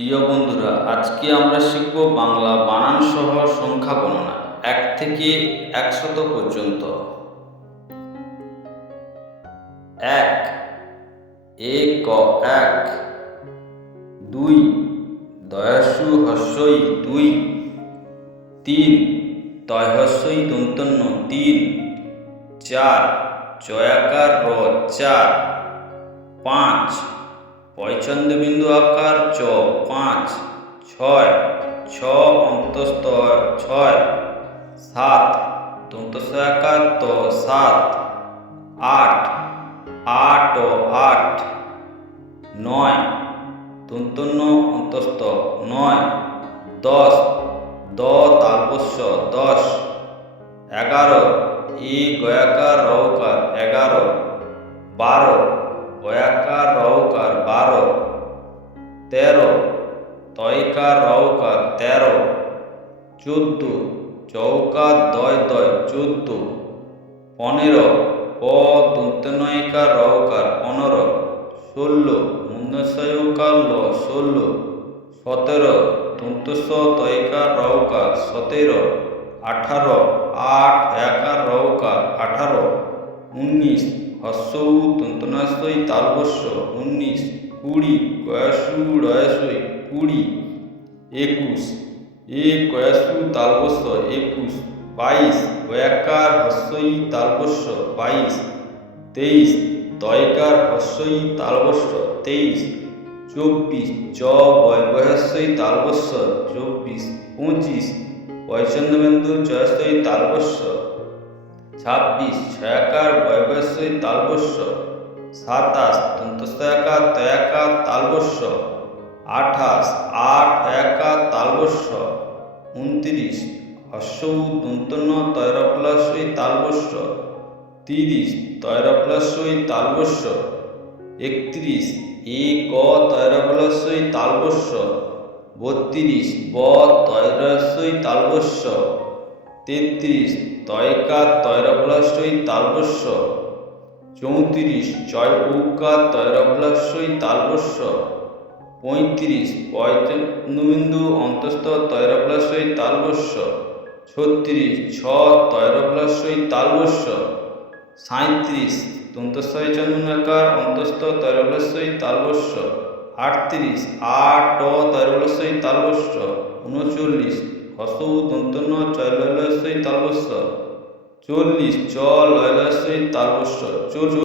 প্রিয় বন্ধুরা, আজকে আমরা শিখব বাংলা বানান সহ সংখ্যা গণনা, এক থেকে একশত পর্যন্ত। এক, এ, ক, এক, দুই, দয়াসু হস্যই দুই, তিন তয় হস্যই দন্তন্য তিন, চার জয়াকার র চার, পাঁচ পয়চন্দ্রবিন্দু আকার চ, পাঁচ, ছয়, ছ অন্তস্থ ছয়, সাত দন্তস্ব আকার ত, সাত, আট আট ও আট, নয় দন্তন্য অন্তস্থ নয়, দশ, দ তালবস্য দশ, এগারো, ই গয়াকার রৌকার এগারো, বারো গয়াকার রৌকার বারো, তেরো, তয়কার রৌকার তেরো, চোদ্দ, চৌকার দয় দয় চোদ্দ, পনেরো, প দন্তনয়িকার রৌকার পনেরো, ষোলো মুন্নসয়কার ল ষোলো, সতেরো দন্তস তয়কার রৌকার সতেরো, আঠারো, আট একার রৌকার আঠারো, উনিশ হস্যৌ তন্তনাশয় তালবস্য উনিশ কুড়ি কয়াসু রয়াসই কুড়ি একুশ। এ কয়াসু তালবস্য একুশ, বাইশ কয়াকার হস্যই তালবস্য বাইশ, তেইশ তয়কার হস্যই তালবস্য তেইশ, চব্বিশ চ বয়বহাস্যই তালবস্য চব্বিশ, পঁচিশ পয়চন্দ্রবিন্দু জয়স্যই তালবস্য ছাব্বিশ ছয়াকার বয়বস্যই তালবস্য সাতাশ দন্তস্বয়াকার তয়াকার তালবস্য আঠাশ আট একা তালবস্য উনত্রিশ হস্যৌ দন্তন্য তৈরপ্লাসই তালবস্য তিরিশ তৈরপ্লাসই তালবস্য একত্রিশ এ ক তৈরপ্লাসই তালবস্য বত্রিশ ব তৈরস্যই তালবস্য তেত্রিশ তয়কার তৈরপ্লাসই তালবস্য। চৌত্রিশ জয় ঔকার তৈরপ্লাসই তালবস্য। পঁয়ত্রিশ পয়তনুবিন্দু অন্তস্থ তৈরপ্লাসই তালবস্য। ছত্রিশ ছ তৈরপ্লাসই তালবস্য। সাঁত্রিশ দন্তস্বয় চন্দনাকার অন্তস্থ তৈরপ্লাসই তালবস্য। আটত্রিশ আট ট তৈরপ্লাসই তালবস্য। উনচল্লিশ হসৌ দন্তন্য চৈলস্যই তালবস্য চল্লিশ চ লয়লস্যই তালবস্য চল